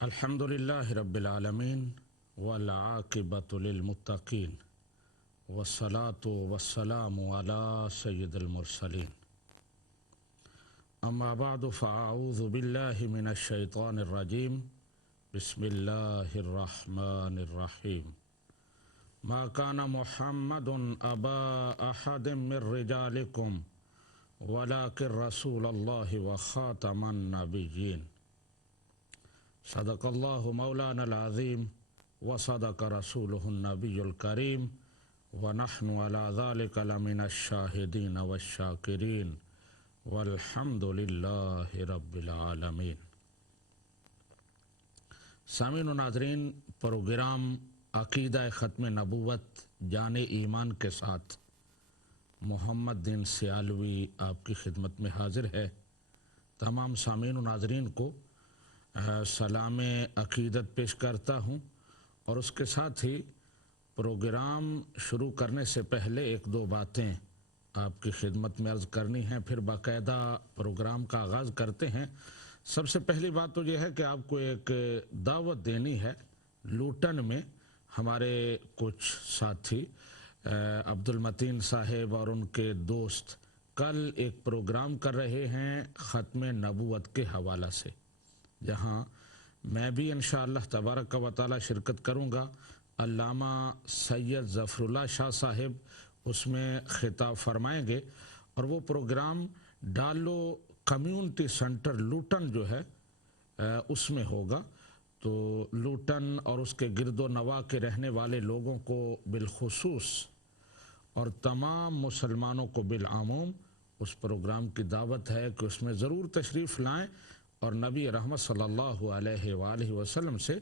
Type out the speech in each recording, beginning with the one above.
الحمد لله رب العالمين والعاقبة للمتقين والصلاة والسلام على سيد المرسلين أما بعد فأعوذ بالله من الشيطان الرجيم بسم الله الرحمن الرحيم ما كان محمد أبا أحد من رجالكم ولكن رسول الله وخاتم النبيين صدق الله مولانا العظيم وصدق رسوله النبي الكريم ونحن على ذلك لمن الشاهدين والشاكرين والحمد لله رب العالمين۔ سامعین و ناظرین، پروگرام عقیدہ ختم نبوت جان ایمان کے ساتھ محمد دین سیالوی آپ کی خدمت میں حاضر ہے۔ تمام سامعین و ناظرین کو سلام عقیدت پیش کرتا ہوں، اور اس کے ساتھ ہی پروگرام شروع کرنے سے پہلے ایک دو باتیں آپ کی خدمت میں عرض کرنی ہیں، پھر باقاعدہ پروگرام کا آغاز کرتے ہیں۔ سب سے پہلی بات تو یہ ہے کہ آپ کو ایک دعوت دینی ہے۔ لوٹن میں ہمارے کچھ ساتھی عبدالمتین صاحب اور ان کے دوست کل ایک پروگرام کر رہے ہیں ختم نبوت کے حوالہ سے، جہاں میں بھی انشاءاللہ تبارک و تعالی شرکت کروں گا۔ علامہ سید ظفر اللہ شاہ صاحب اس میں خطاب فرمائیں گے، اور وہ پروگرام ڈالو کمیونٹی سنٹر لوٹن جو ہے اس میں ہوگا۔ تو لوٹن اور اس کے گرد و نواح کے رہنے والے لوگوں کو بالخصوص اور تمام مسلمانوں کو بالعموم اس پروگرام کی دعوت ہے کہ اس میں ضرور تشریف لائیں اور نبی رحمت صلی اللہ علیہ وآلہ وسلم سے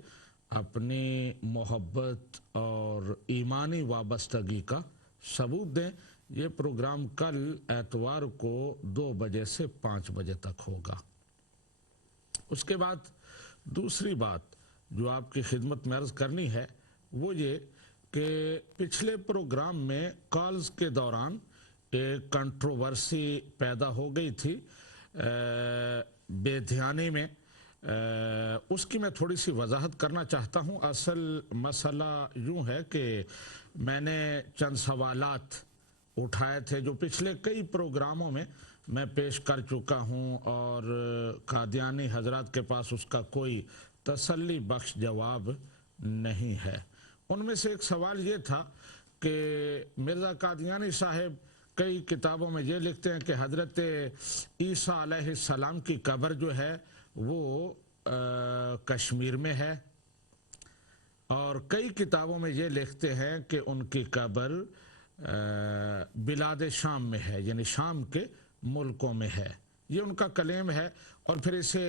اپنی محبت اور ایمانی وابستگی کا ثبوت دیں۔ یہ پروگرام کل اتوار کو 2 بجے سے 5 بجے تک ہوگا۔ اس کے بعد دوسری بات جو آپ کی خدمت میں عرض کرنی ہے وہ یہ کہ پچھلے پروگرام میں کالز کے دوران ایک کنٹروورسی پیدا ہو گئی تھی بے دھیانی میں۔ اس کی میں تھوڑی سی وضاحت کرنا چاہتا ہوں۔ اصل مسئلہ یوں ہے کہ میں نے چند سوالات اٹھائے تھے جو پچھلے کئی پروگراموں میں میں پیش کر چکا ہوں، اور قادیانی حضرات کے پاس اس کا کوئی تسلی بخش جواب نہیں ہے۔ ان میں سے ایک سوال یہ تھا کہ مرزا قادیانی صاحب کئی کتابوں میں یہ لکھتے ہیں کہ حضرت عیسیٰ علیہ السلام کی قبر جو ہے وہ کشمیر میں ہے، اور کئی کتابوں میں یہ لکھتے ہیں کہ ان کی قبر بلاد شام میں ہے، یعنی شام کے ملکوں میں ہے۔ یہ ان کا کلیم ہے، اور پھر اسے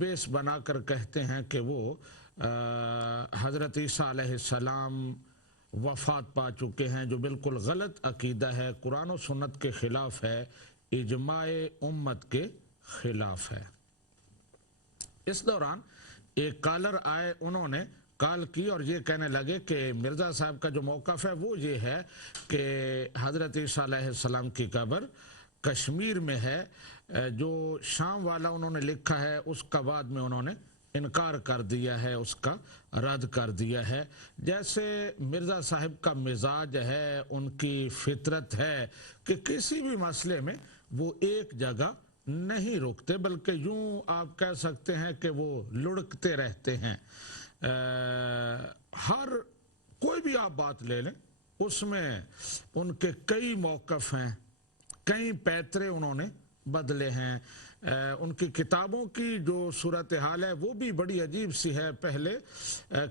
بیس بنا کر کہتے ہیں کہ وہ حضرت عیسیٰ علیہ السلام وفات پا چکے ہیں، جو بالکل غلط عقیدہ ہے، قرآن و سنت کے خلاف ہے، اجماع امت کے خلاف ہے۔ اس دوران ایک کالر آئے، انہوں نے کال کی اور یہ کہنے لگے کہ مرزا صاحب کا جو موقف ہے وہ یہ ہے کہ حضرت عیسیٰ علیہ السلام کی قبر کشمیر میں ہے۔ جو شام والا انہوں نے لکھا ہے اس کا بعد میں انہوں نے انکار کر دیا ہے، اس کا رد کر دیا ہے۔ جیسے مرزا صاحب کا مزاج ہے، ان کی فطرت ہے کہ کسی بھی مسئلے میں وہ ایک جگہ نہیں رکتے، بلکہ یوں آپ کہہ سکتے ہیں کہ وہ لڑکتے رہتے ہیں۔ ہر کوئی بھی آپ بات لے لیں، اس میں ان کے کئی موقف ہیں، کئی پیترے انہوں نے بدلے ہیں۔ ان کی کتابوں کی جو صورتحال ہے وہ بھی بڑی عجیب سی ہے۔ پہلے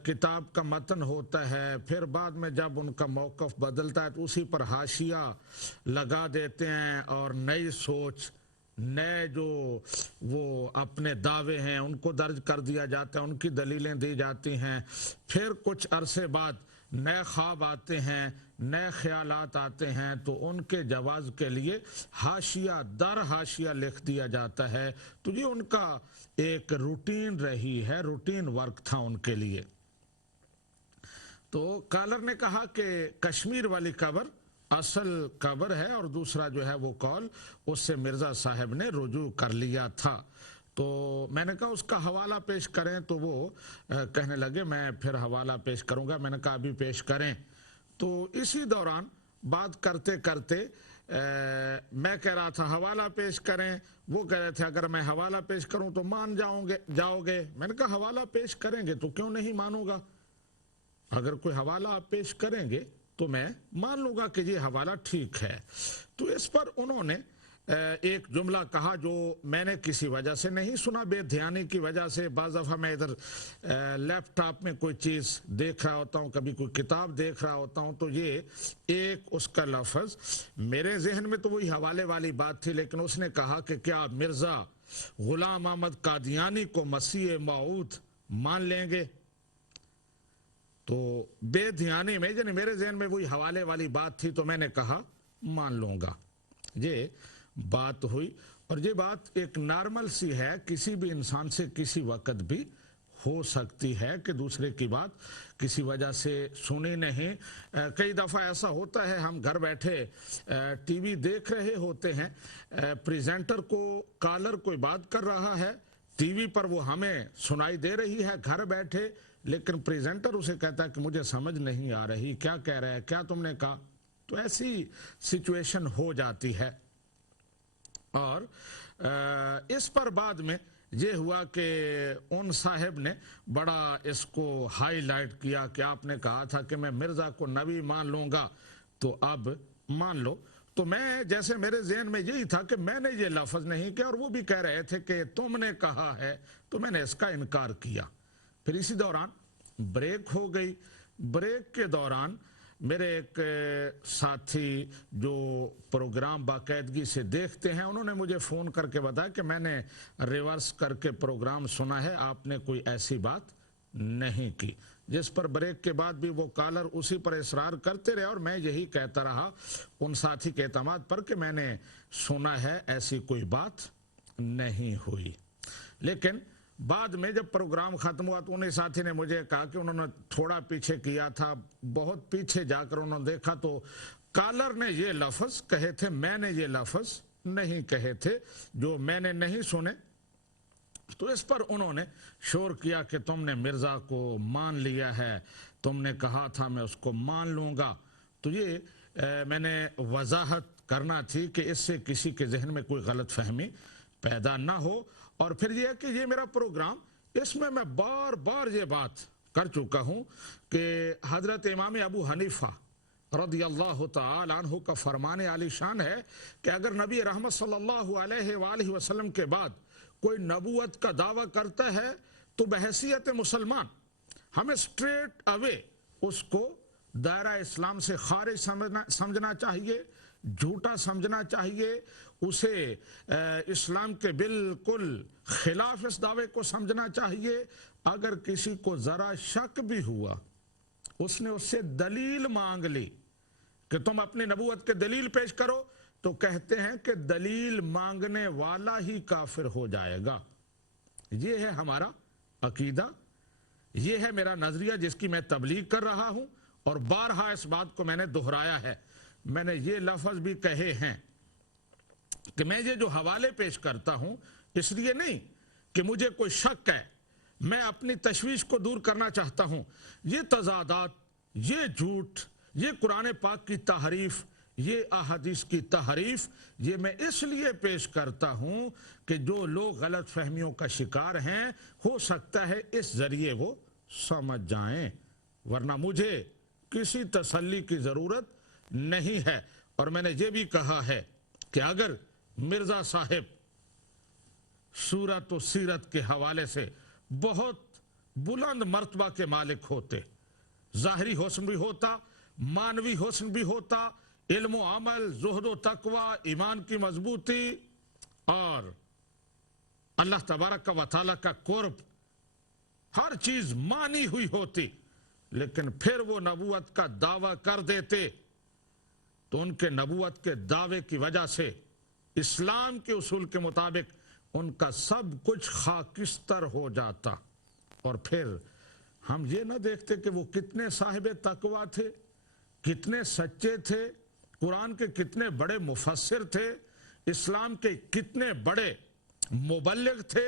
کتاب کا متن ہوتا ہے، پھر بعد میں جب ان کا موقف بدلتا ہے تو اسی پر حاشیہ لگا دیتے ہیں، اور نئی سوچ، نئے جو وہ اپنے دعوے ہیں ان کو درج کر دیا جاتا ہے، ان کی دلیلیں دی جاتی ہیں۔ پھر کچھ عرصے بعد نئے خواب آتے ہیں، نئے خیالات آتے ہیں، تو ان کے جواز کے لیے حاشیہ در حاشیہ لکھ دیا جاتا ہے۔ تو یہ ان کا ایک روٹین رہی ہے، روٹین ورک تھا ان کے لیے۔ تو کالر نے کہا کہ کشمیر والی قبر اصل قبر ہے، اور دوسرا جو ہے وہ قول اس سے مرزا صاحب نے رجوع کر لیا تھا۔ تو میں نے کہا اس کا حوالہ پیش کریں، تو وہ کہنے لگے میں پھر حوالہ پیش کروں گا۔ میں نے کہا ابھی پیش کریں۔ تو اسی دوران بات کرتے کرتے میں کہہ رہا تھا حوالہ پیش کریں، وہ کہہ رہے تھے اگر میں حوالہ پیش کروں تو مان جاؤ گے۔ میں نے کہا حوالہ پیش کریں گے تو کیوں نہیں مانوں گا، اگر کوئی حوالہ آپ پیش کریں گے تو میں مان لوں گا کہ یہ حوالہ ٹھیک ہے۔ تو اس پر انہوں نے ایک جملہ کہا جو میں نے کسی وجہ سے نہیں سنا، بے دھیانی کی وجہ سے۔ بعض دفعہ میں ادھر لیپ ٹاپ میں کوئی چیز دیکھ رہا ہوتا ہوں، کبھی کوئی کتاب دیکھ رہا ہوتا ہوں، تو یہ ایک اس کا لفظ میرے ذہن میں تو وہی حوالے والی بات تھی، لیکن اس نے کہا کہ کیا مرزا غلام احمد قادیانی کو مسیح موعود مان لیں گے؟ تو بے دھیانی میں یعنی میرے ذہن میں وہی حوالے والی بات تھی، تو میں نے کہا مان لوں گا۔ یہ بات ہوئی، اور یہ بات ایک نارمل سی ہے، کسی بھی انسان سے کسی وقت بھی ہو سکتی ہے کہ دوسرے کی بات کسی وجہ سے سنی نہیں۔ کئی دفعہ ایسا ہوتا ہے، ہم گھر بیٹھے ٹی وی دیکھ رہے ہوتے ہیں، پریزنٹر کو کالر کوئی بات کر رہا ہے، ٹی وی پر وہ ہمیں سنائی دے رہی ہے گھر بیٹھے، لیکن پریزنٹر اسے کہتا ہے کہ مجھے سمجھ نہیں آ رہی، کیا کہہ رہا ہے، کیا تم نے کہا؟ تو ایسی سچویشن ہو جاتی ہے۔ اور اس پر بعد میں یہ ہوا کہ ان صاحب نے بڑا اس کو ہائی لائٹ کیا کہ آپ نے کہا تھا کہ میں مرزا کو نبی مان لوں گا، تو اب مان لو۔ تو میں جیسے میرے ذہن میں یہی تھا کہ میں نے یہ لفظ نہیں کیا، اور وہ بھی کہہ رہے تھے کہ تم نے کہا ہے، تو میں نے اس کا انکار کیا۔ پھر اسی دوران بریک ہو گئی۔ بریک کے دوران میرے ایک ساتھی جو پروگرام باقاعدگی سے دیکھتے ہیں، انہوں نے مجھے فون کر کے بتایا کہ میں نے ریورس کر کے پروگرام سنا ہے، آپ نے کوئی ایسی بات نہیں کی، جس پر بریک کے بعد بھی وہ کالر اسی پر اصرار کرتے رہے، اور میں یہی کہتا رہا ان ساتھی کے اعتماد پر کہ میں نے سنا ہے، ایسی کوئی بات نہیں ہوئی۔ لیکن بعد میں جب پروگرام ختم ہوا تو انہیں ساتھی نے مجھے کہا کہ انہوں نے تھوڑا پیچھے کیا تھا، بہت پیچھے جا کر انہوں نے دیکھا تو کالر نے یہ لفظ کہے تھے، میں نے یہ لفظ نہیں کہے تھے، جو میں نے نہیں سنے۔ تو اس پر انہوں نے شور کیا کہ تم نے مرزا کو مان لیا ہے، تم نے کہا تھا میں اس کو مان لوں گا۔ تو یہ میں نے وضاحت کرنا تھی کہ اس سے کسی کے ذہن میں کوئی غلط فہمی پیدا نہ ہو۔ اور پھر یہ کہ یہ میرا پروگرام، اس میں بار بار یہ بات کر چکا ہوں کہ حضرت امام ابو حنیفہ رضی اللہ تعالی عنہ کا فرمان عالی شان ہے کہ اگر نبی رحمت صلی اللہ علیہ وآلہ وسلم کے بعد کوئی نبوت کا دعویٰ کرتا ہے تو بحیثیت مسلمان ہمیں سٹریٹ اوے اس کو دائرہ اسلام سے خارج سمجھنا چاہیے، جھوٹا سمجھنا چاہیے، اسے اسلام کے بالکل خلاف اس دعوے کو سمجھنا چاہیے۔ اگر کسی کو ذرا شک بھی ہوا، اس نے اس سے دلیل مانگ لی کہ تم اپنی نبوت کے دلیل پیش کرو، تو کہتے ہیں کہ دلیل مانگنے والا ہی کافر ہو جائے گا۔ یہ ہے ہمارا عقیدہ، یہ ہے میرا نظریہ جس کی میں تبلیغ کر رہا ہوں، اور بارہا اس بات کو میں نے دہرایا ہے۔ میں نے یہ لفظ بھی کہے ہیں کہ میں یہ جو حوالے پیش کرتا ہوں اس لیے نہیں کہ مجھے کوئی شک ہے، میں اپنی تشویش کو دور کرنا چاہتا ہوں۔ یہ تضادات، یہ جھوٹ، یہ قرآن پاک کی تحریف، یہ احادیث کی تحریف، یہ میں اس لیے پیش کرتا ہوں کہ جو لوگ غلط فہمیوں کا شکار ہیں، ہو سکتا ہے اس ذریعے وہ سمجھ جائیں، ورنہ مجھے کسی تسلی کی ضرورت نہیں ہے۔ اور میں نے یہ بھی کہا ہے کہ اگر مرزا صاحب سورت و سیرت کے حوالے سے بہت بلند مرتبہ کے مالک ہوتے، ظاہری حسن بھی ہوتا، مانوی حسن بھی ہوتا، علم و عمل، زہد و تقوی، ایمان کی مضبوطی اور اللہ تبارک و تعالیٰ کا قرب، ہر چیز مانی ہوئی ہوتی، لیکن پھر وہ نبوت کا دعویٰ کر دیتے، تو ان کے نبوت کے دعوے کی وجہ سے اسلام کے اصول کے مطابق ان کا سب کچھ خاکستر ہو جاتا۔ اور پھر ہم یہ نہ دیکھتے کہ وہ کتنے صاحب تقویٰ تھے، کتنے سچے تھے، قرآن کے کتنے بڑے مفسر تھے، اسلام کے کتنے بڑے مبلغ تھے،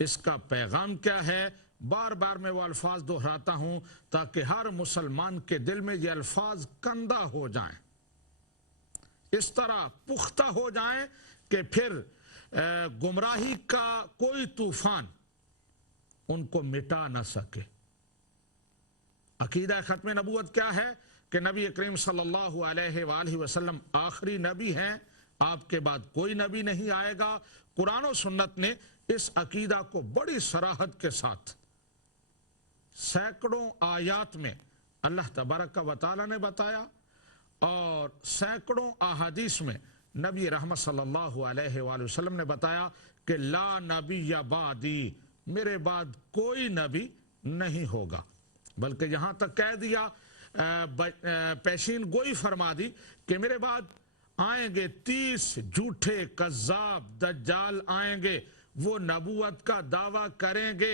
اس کا پیغام کیا ہے؟ بار بار میں وہ الفاظ دہراتا ہوں تاکہ ہر مسلمان کے دل میں یہ الفاظ کندہ ہو جائیں، اس طرح پختہ ہو جائیں کہ پھر گمراہی کا کوئی طوفان ان کو مٹا نہ سکے۔ عقیدہ ختم نبوت کیا ہے؟ کہ نبی کریم صلی اللہ علیہ وآلہ وسلم آخری نبی ہیں، آپ کے بعد کوئی نبی نہیں آئے گا۔ قرآن و سنت نے اس عقیدہ کو بڑی صراحت کے ساتھ سینکڑوں آیات میں اللہ تبارک و تعالی نے بتایا، اور سینکڑوں احادیث میں نبی رحمت صلی اللہ علیہ وآلہ وسلم نے بتایا کہ لا نبی بعدی، میرے بعد کوئی نبی نہیں ہوگا، بلکہ یہاں تک کہہ دیا، پیشین گوئی فرما دی کہ میرے بعد آئیں گے 30 جھوٹے کذاب دجال آئیں گے، وہ نبوت کا دعویٰ کریں گے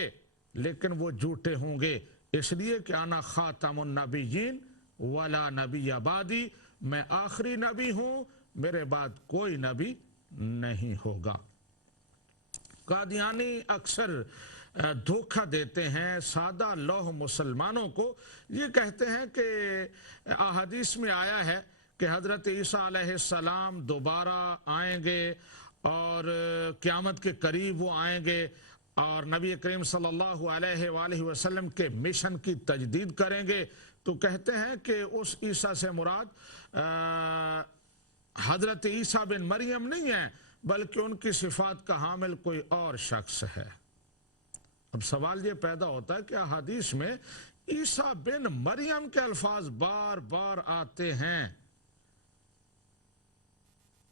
لیکن وہ جھوٹے ہوں گے، اس لیے کہ انا خاتم النبیین ولا نبی بعدی، میں آخری نبی ہوں، میرے بعد کوئی نبی نہیں ہوگا۔ قادیانی اکثر دھوکہ دیتے ہیں سادہ لوح مسلمانوں کو، یہ کہتے ہیں کہ احادیث میں آیا ہے کہ حضرت عیسیٰ علیہ السلام دوبارہ آئیں گے اور قیامت کے قریب وہ آئیں گے اور نبی کریم صلی اللہ علیہ وآلہ وسلم کے مشن کی تجدید کریں گے، تو کہتے ہیں کہ اس عیسیٰ سے مراد حضرت عیسیٰ بن مریم نہیں ہے، بلکہ ان کی صفات کا حامل کوئی اور شخص ہے۔ اب سوال یہ پیدا ہوتا ہے کہ احادیث میں عیسیٰ بن مریم کے الفاظ بار بار آتے ہیں،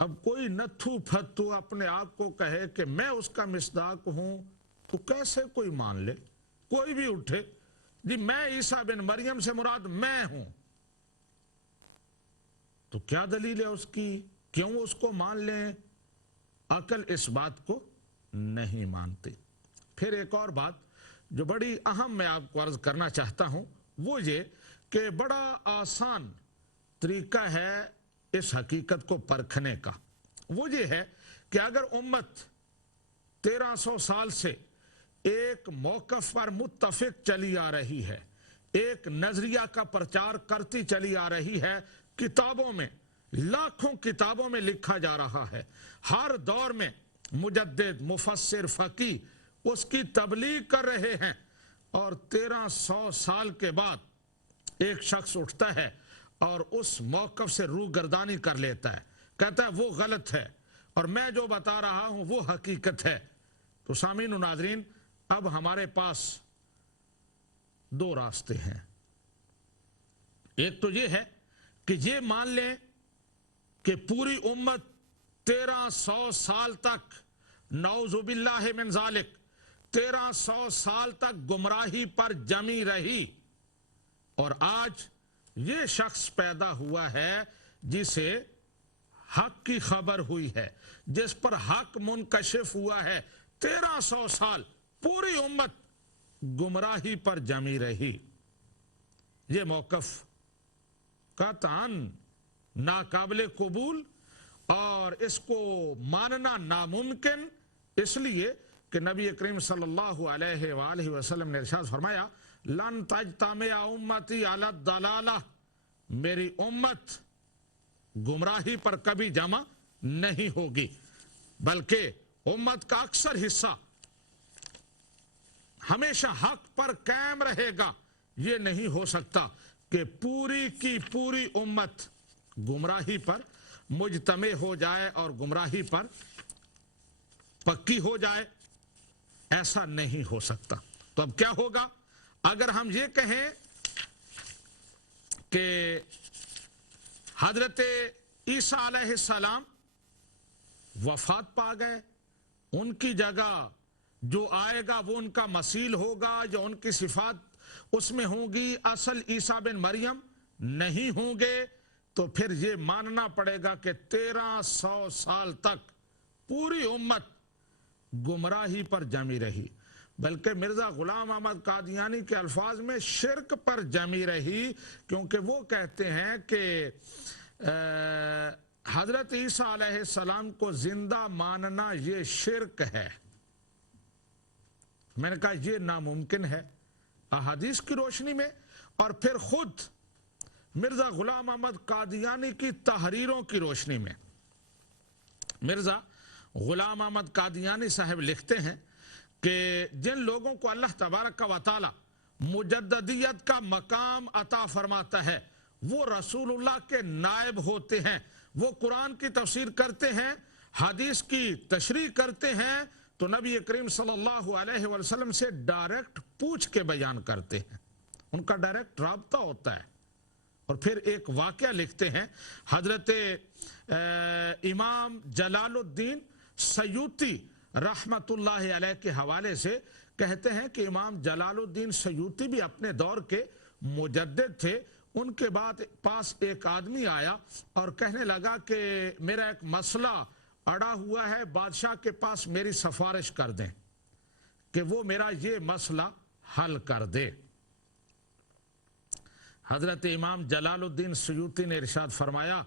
اب کوئی نتھو پھتو اپنے آپ کو کہے کہ میں اس کا مصداق ہوں تو کیسے کوئی مان لے؟ کوئی بھی اٹھے جی میں عیسیٰ بن مریم سے مراد میں ہوں، تو کیا دلیل ہے اس کی؟ کیوں اس کو مان لیں؟ عقل اس بات کو نہیں مانتی۔ پھر ایک اور بات جو بڑی اہم میں آپ کو عرض کرنا چاہتا ہوں، وہ یہ کہ بڑا آسان طریقہ ہے اس حقیقت کو پرکھنے کا، وہ یہ ہے کہ اگر امت 1300 سال سے ایک موقف پر متفق چلی آ رہی ہے، ایک نظریہ کا پرچار کرتی چلی آ رہی ہے، کتابوں میں لاکھوں کتابوں میں لکھا جا رہا ہے، ہر دور میں مجدد مفسر فقی اس کی تبلیغ کر رہے ہیں، اور 1300 سال کے بعد ایک شخص اٹھتا ہے اور اس موقف سے روگردانی کر لیتا ہے، کہتا ہے وہ غلط ہے اور میں جو بتا رہا ہوں وہ حقیقت ہے۔ تو سامعین و ناظرین، اب ہمارے پاس دو راستے ہیں۔ ایک تو یہ ہے کہ یہ مان لیں کہ پوری امت 1300 سال تک، نعوذ باللہ من ذالک، 1300 سال تک گمراہی پر جمی رہی، اور آج یہ شخص پیدا ہوا ہے جسے حق کی خبر ہوئی ہے، جس پر حق منکشف ہوا ہے، 1300 سال پوری امت گمراہی پر جمی رہی۔ یہ موقف قطعاً ناقابل قبول اور اس کو ماننا ناممکن، اس لیے کہ نبی کریم صلی اللہ علیہ وآلہ وسلم نے ارشاد فرمایا لن تجتمع امتی علی الضلالہ، میری امت گمراہی پر کبھی جمع نہیں ہوگی، بلکہ امت کا اکثر حصہ ہمیشہ حق پر قائم رہے گا۔ یہ نہیں ہو سکتا کہ پوری کی پوری امت گمراہی پر مجتمع ہو جائے اور گمراہی پر پکی ہو جائے، ایسا نہیں ہو سکتا۔ تو اب کیا ہوگا اگر ہم یہ کہیں کہ حضرت عیسیٰ علیہ السلام وفات پا گئے، ان کی جگہ جو آئے گا وہ ان کا مثیل ہوگا، جو ان کی صفات اس میں ہوں گی، اصل عیسیٰ بن مریم نہیں ہوں گے، تو پھر یہ ماننا پڑے گا کہ 1300 سال تک پوری امت گمراہی پر جمی رہی، بلکہ مرزا غلام احمد قادیانی کے الفاظ میں شرک پر جمی رہی، کیونکہ وہ کہتے ہیں کہ حضرت عیسیٰ علیہ السلام کو زندہ ماننا یہ شرک ہے۔ میں نے کہا یہ ناممکن ہے احادیث کی روشنی میں اور پھر خود مرزا غلام احمد قادیانی کی تحریروں کی روشنی میں۔ مرزا غلام احمد قادیانی صاحب لکھتے ہیں کہ جن لوگوں کو اللہ تبارک و تعالی مجددیت کا مقام عطا فرماتا ہے وہ رسول اللہ کے نائب ہوتے ہیں، وہ قرآن کی تفسیر کرتے ہیں، حدیث کی تشریح کرتے ہیں تو نبی کریم صلی اللہ علیہ وسلم سے ڈائریکٹ پوچھ کے بیان کرتے ہیں، ان کا ڈائریکٹ رابطہ ہوتا ہے۔ اور پھر ایک واقعہ لکھتے ہیں، حضرت امام جلال الدین سیوطی رحمت اللہ علیہ کے حوالے سے کہتے ہیں کہ امام جلال الدین سیوطی بھی اپنے دور کے مجدد تھے۔ ان کے بعد پاس ایک آدمی آیا اور کہنے لگا کہ میرا ایک مسئلہ اڑا ہوا ہے، بادشاہ کے پاس میری سفارش کر دیں کہ وہ میرا یہ مسئلہ حل کر دے۔ حضرت امام جلال الدین سیوطی نے ارشاد فرمایا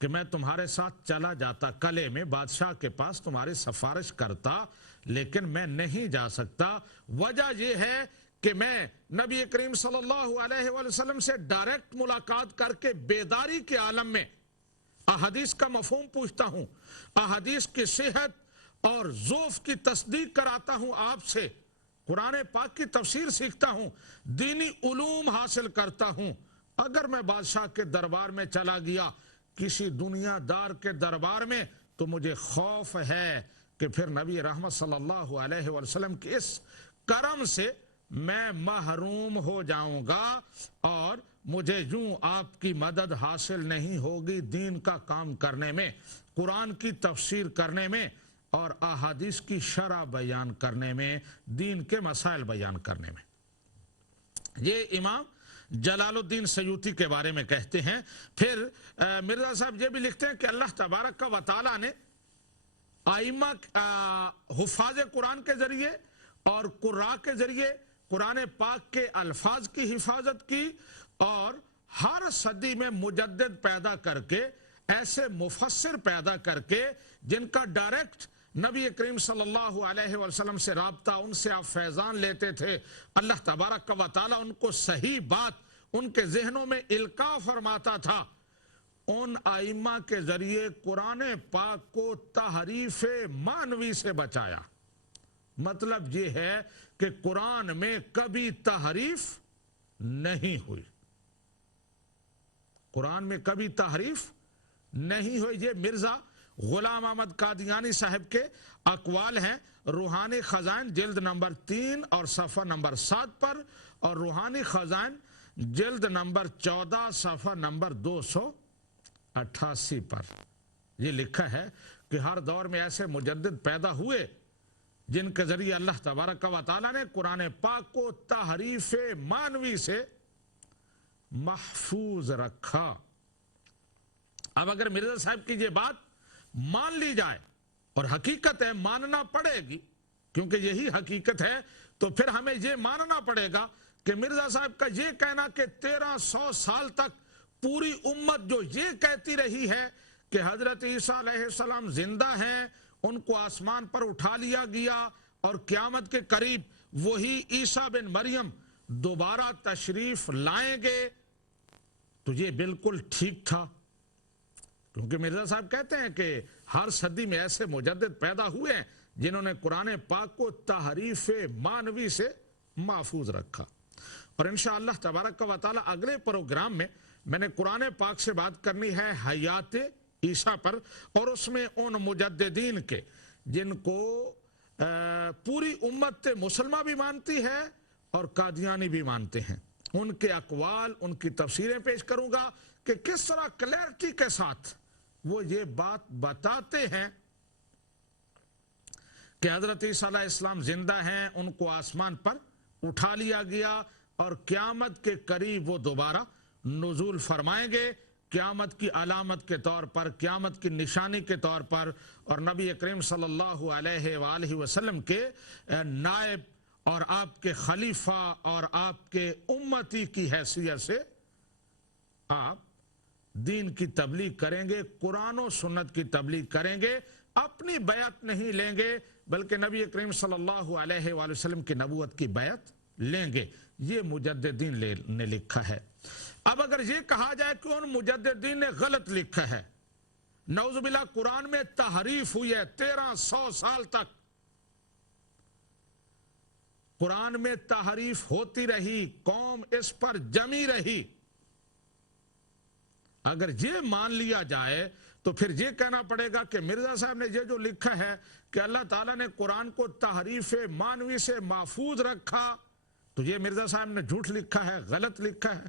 کہ میں تمہارے ساتھ چلا جاتا قلعے میں، بادشاہ کے پاس تمہاری سفارش کرتا، لیکن میں نہیں جا سکتا۔ وجہ یہ ہے کہ میں نبی کریم صلی اللہ علیہ وسلم سے ڈائریکٹ ملاقات کر کے بیداری کے عالم میں احادیث کا مفہوم پوچھتا ہوں، احادیث کی صحت اور ضعف کی تصدیق کراتا ہوں آپ سے، قرآن پاک کی تفسیر سیکھتا ہوں، دینی علوم حاصل کرتا ہوں۔ اگر میں بادشاہ کے دربار میں چلا گیا، کسی دنیا دار کے دربار میں، تو مجھے خوف ہے کہ پھر نبی رحمت صلی اللہ علیہ وسلم کے اس کرم سے میں محروم ہو جاؤں گا اور مجھے یوں آپ کی مدد حاصل نہیں ہوگی دین کا کام کرنے میں، قرآن کی تفسیر کرنے میں اور احادیث کی شرح بیان کرنے میں، دین کے مسائل بیان کرنے میں۔ یہ امام جلال الدین سیوطی کے بارے میں کہتے ہیں۔ پھر مرزا صاحب یہ بھی لکھتے ہیں کہ اللہ تبارک و تعالی نے ائمہ حفاظ قرآن کے ذریعے اور قراء کے ذریعے قرآن پاک کے الفاظ کی حفاظت کی اور ہر صدی میں مجدد پیدا کر کے، ایسے مفسر پیدا کر کے جن کا ڈائریکٹ نبی کریم صلی اللہ علیہ وسلم سے رابطہ، ان سے آپ فیضان لیتے تھے، اللہ تبارک و تعالی ان کو صحیح بات ان کے ذہنوں میں القاء فرماتا تھا۔ ان ائمہ کے ذریعے قرآن پاک کو تحریف مانوی سے بچایا۔ مطلب یہ ہے کہ قرآن میں کبھی تحریف نہیں ہوئی، قرآن میں کبھی تحریف نہیں ہوئی۔ یہ مرزا غلام احمد قادیانی صاحب کے اقوال ہیں، روحانی خزائن جلد نمبر 3 اور صفحہ نمبر 7 پر، اور روحانی خزائن جلد نمبر 14 صفحہ نمبر 288 پر یہ لکھا ہے کہ ہر دور میں ایسے مجدد پیدا ہوئے جن کے ذریعے اللہ تبارک و تعالی نے قرآن پاک کو تحریف مانوی سے محفوظ رکھا۔ اب اگر مرزا صاحب کی یہ بات مان لی جائے، اور حقیقت ہے ماننا پڑے گی کیونکہ یہی حقیقت ہے، تو پھر ہمیں یہ ماننا پڑے گا کہ مرزا صاحب کا یہ کہنا کہ 1300 سال تک پوری امت جو یہ کہتی رہی ہے کہ حضرت عیسیٰ علیہ السلام زندہ ہیں، ان کو آسمان پر اٹھا لیا گیا اور قیامت کے قریب وہی عیسیٰ بن مریم دوبارہ تشریف لائیں گے، تو یہ بالکل ٹھیک تھا، کیونکہ مرزا صاحب کہتے ہیں کہ ہر صدی میں ایسے مجدد پیدا ہوئے ہیں جنہوں نے قرآن پاک کو تحریف مانوی سے محفوظ رکھا۔ اور انشاءاللہ تبارک و تعالی اگلے پروگرام میں نے قرآن پاک سے بات کرنی ہے حیات عیسیٰ پر، اور اس میں ان مجددین کے جن کو پوری امت مسلمہ بھی مانتی ہے اور قادیانی بھی مانتے ہیں، ان کے اقوال، ان کی تفسیریں پیش کروں گا کہ کس طرح کلیئرٹی کے ساتھ وہ یہ بات بتاتے ہیں کہ حضرت عیسیٰ علیہ السلام زندہ ہیں، ان کو آسمان پر اٹھا لیا گیا اور قیامت کے قریب وہ دوبارہ نزول فرمائیں گے، قیامت کی علامت کے طور پر، قیامت کی نشانی کے طور پر، اور نبی کریم صلی اللہ علیہ وآلہ وسلم کے نائب اور آپ کے خلیفہ اور آپ کے امتی کی حیثیت سے آپ دین کی تبلیغ کریں گے، قرآن و سنت کی تبلیغ کریں گے، اپنی بیعت نہیں لیں گے بلکہ نبی کریم صلی اللہ علیہ وآلہ وسلم کی نبوت کی بیعت لیں گے. یہ مجددین نے لکھا ہے. اب اگر یہ کہا جائے کہ ان مجددین نے غلط لکھا ہے، نعوذ باللہ قرآن میں تحریف ہوئی ہے، 1300 سال تک قرآن میں تحریف ہوتی رہی، قوم اس پر جمی رہی. اگر یہ مان لیا جائے تو پھر یہ کہنا پڑے گا کہ مرزا صاحب نے یہ جو لکھا ہے کہ اللہ تعالیٰ نے قرآن کو تحریف مانوی سے محفوظ رکھا، تو یہ مرزا صاحب نے جھوٹ لکھا ہے، غلط لکھا ہے.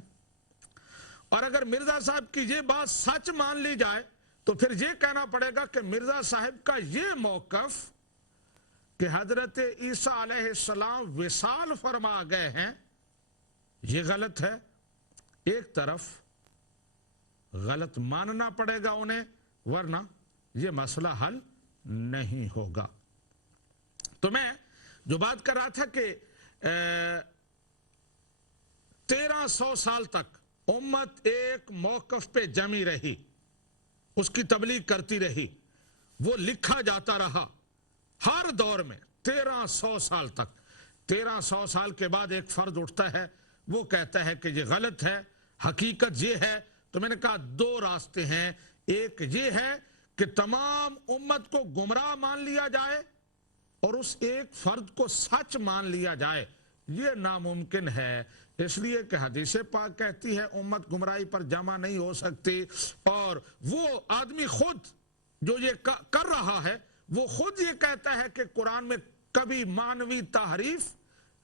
اور اگر مرزا صاحب کی یہ بات سچ مان لی جائے تو پھر یہ کہنا پڑے گا کہ مرزا صاحب کا یہ موقف کہ حضرت عیسیٰ علیہ السلام وصال فرما گئے ہیں، یہ غلط ہے. ایک طرف غلط ماننا پڑے گا انہیں، ورنہ یہ مسئلہ حل نہیں ہوگا. تو میں جو بات کر رہا تھا کہ 1300 سال تک امت ایک موقف پہ جمی رہی، اس کی تبلیغ کرتی رہی، وہ لکھا جاتا رہا ہر دور میں 1300 سال تک. 1300 سال کے بعد ایک فرد اٹھتا ہے، وہ کہتا ہے کہ یہ غلط ہے، حقیقت یہ ہے. تو میں نے کہا دو راستے ہیں. ایک یہ ہے کہ تمام امت کو گمراہ مان لیا جائے اور اس ایک فرد کو سچ مان لیا جائے. یہ ناممکن ہے، اس لیے کہ حدیث پاک کہتی ہے امت گمراہی پر جمع نہیں ہو سکتی. اور وہ آدمی خود جو یہ کر رہا ہے وہ خود یہ کہتا ہے کہ قرآن میں کبھی مانوی تحریف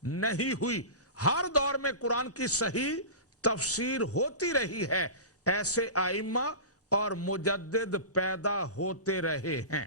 نہیں ہوئی، ہر دور میں قرآن کی صحیح تفسیر ہوتی رہی ہے. ایسے ائمہ اور مجدد پیدا ہوتے رہے ہیں.